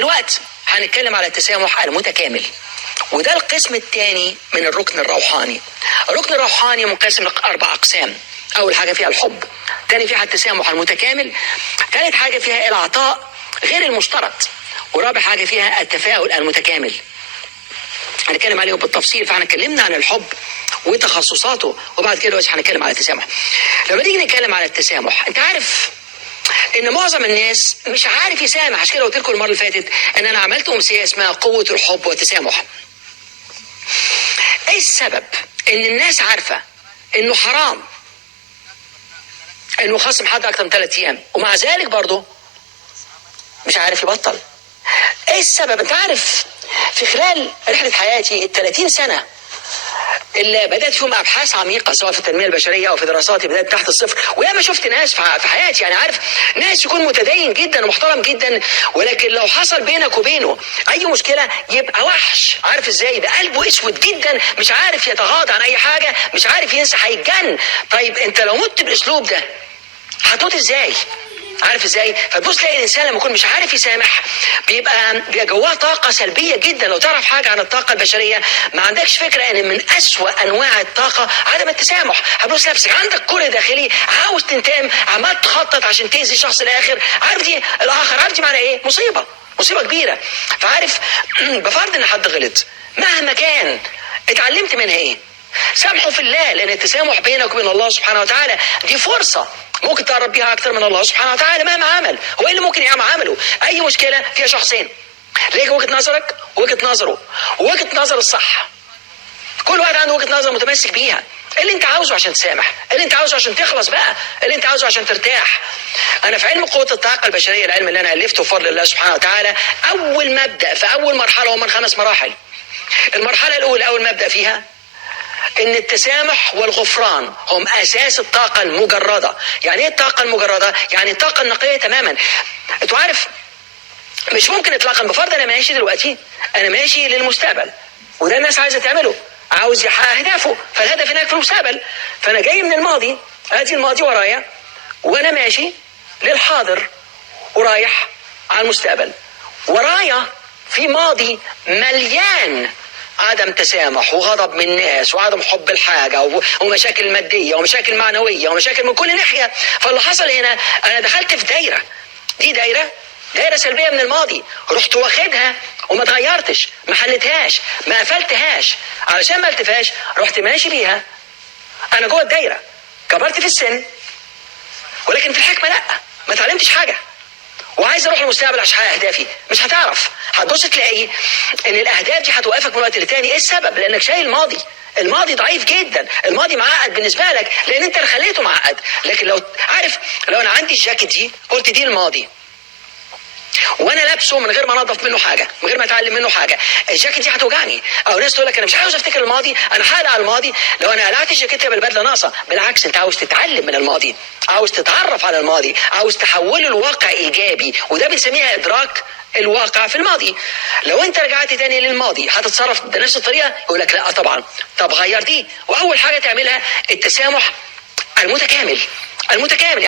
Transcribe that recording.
دلوقتي هنتكلم على التسامح المتكامل، وده القسم الثاني من الركن الروحاني. الركن الروحاني منقسم لأربع أقسام. أول حاجة فيها الحب، ثاني فيها التسامح المتكامل، ثالث حاجة فيها العطاء غير المشترط، ورابع حاجة فيها التفاؤل المتكامل. هنتكلم عليهم بالتفصيل. فاحنا اتكلمنا عن الحب وتخصصاته، وبعد كده بس هنتكلم على التسامح. لما نيجي نتكلم على التسامح، انت عارف ان معظم الناس مش عارف يسامح. عشان كده قلت لكم المره اللي فاتت ان انا عملت امسيه اسمها قوه الحب والتسامح. ايه السبب؟ ان الناس عارفه انه حرام انه خصم حد اكتر من 3 ايام، ومع ذلك برضه مش عارف يبطل. ايه السبب؟ انت عارف في خلال رحله حياتي ال30 سنه اللي بدأت فيهم أبحاث عميقة سواء في التنمية البشرية أو في دراساتي بدأت تحت الصفر، وياما شفت ناس في حياتي، يعني عارف ناس يكون متدين جدا ومحترم جدا، ولكن لو حصل بينك وبينه أي مشكلة يبقى وحش. عارف إزاي؟ يبقى قلبه أسود جدا، مش عارف يتغاضى عن أي حاجة، مش عارف ينسى، هيتجن. طيب أنت لو مت بالأسلوب ده هتموت إزاي؟ عارف ازاي؟ فتبص تلاقي الانسان لما يكون مش عارف يسامح بيبقى جواه طاقه سلبيه جدا. لو تعرف حاجه عن الطاقه البشريه ما عندكش فكره ان من اسوأ انواع الطاقه عدم التسامح. هتبص نفسك عندك كره داخلي عاوز تنتقم، عمال تخطط عشان تاذي الشخص الاخر. عارف دي الاخر، عارف دي معنى ايه؟ مصيبه كبيره. فعارف بفرض ان حد غلط مهما كان اتعلمت منها ايه؟ سامحه في الله، لان التسامح بينك وبين الله سبحانه وتعالى دي فرصه ممكن تقرب بيها اكتر من الله سبحانه وتعالى مهما عمل. هو ايه اللي ممكن يعمل عمله؟ اي مشكله فيها شخصين، ليك وجهه نظرك ووجهه نظره، ووجهه نظر الصح. كل واحد عنده وجهه نظر متمسك بيها. اللي انت عاوزه عشان تسامح، اللي انت عاوزه عشان تخلص بقى، اللي انت عاوزه عشان ترتاح. انا في علم قوه الطاقه البشريه، العلم اللي انا الفته بفضل الله سبحانه وتعالى، اول مبدا في اول مرحله هم 5 مراحل. المرحله الاولى اول مبدا فيها ان التسامح والغفران هم اساس الطاقة المجردة. يعني ايه الطاقة المجردة؟ يعني الطاقة النقية تماما. انتوا عارف مش ممكن اطلاقا بفرض انا ماشي دلوقتي، انا ماشي للمستقبل، وده الناس عايزة تعمله، عاوز يحقق اهدافه، فالهدف هناك في المستقبل. فانا جاي من الماضي، ادي الماضي ورايا، وانا ماشي للحاضر ورايح على المستقبل. ورايا في ماضي مليان عدم تسامح وغضب من الناس وعدم حب الحاجة ومشاكل مادية ومشاكل معنوية ومشاكل من كل ناحية. فاللي حصل هنا أنا دخلت في دايرة، دي دايرة سلبية من الماضي، رحت واخدها وما تغيرتش، ما حلتهاش، ما قفلتهاش. علشان ما قلتهاش رحت ماشي بيها. أنا جوه الدايرة، كبرت في السن، ولكن في الحكمة لأ، ما اتعلمتش حاجة، وعايز اروح المستقبل عشان احقق اهدافي. مش هتعرف. هتبص تلاقي ان الاهداف دي هتوقفك من وقت للتاني. ايه السبب؟ لانك شايل الماضي ضعيف جدا، الماضي معقد بالنسبه لك لان انت اللي خليته معقد. لكن لو عارف، لو انا عندي الجاكيت دي قلت دي الماضي وانا لابسه من غير ما انضف منه حاجه، من غير ما اتعلم منه حاجه، الجاكيت دي هتوجعني. او ناس تقول لك انا مش عاوز افتكر الماضي، انا هقلع على الماضي. لو انا قلعت الجاكيت يبقى البدله ناقصه. بالعكس، انت عاوز تتعلم من الماضي، عاوز تتعرف على الماضي، عاوز تحوله لواقع ايجابي، وده بنسميها ادراك الواقع في الماضي. لو انت رجعت تاني للماضي هتتصرف بنفس الطريقه؟ يقول لك لا طبعا. طب غير دي، واول حاجه تعملها التسامح المتكامل.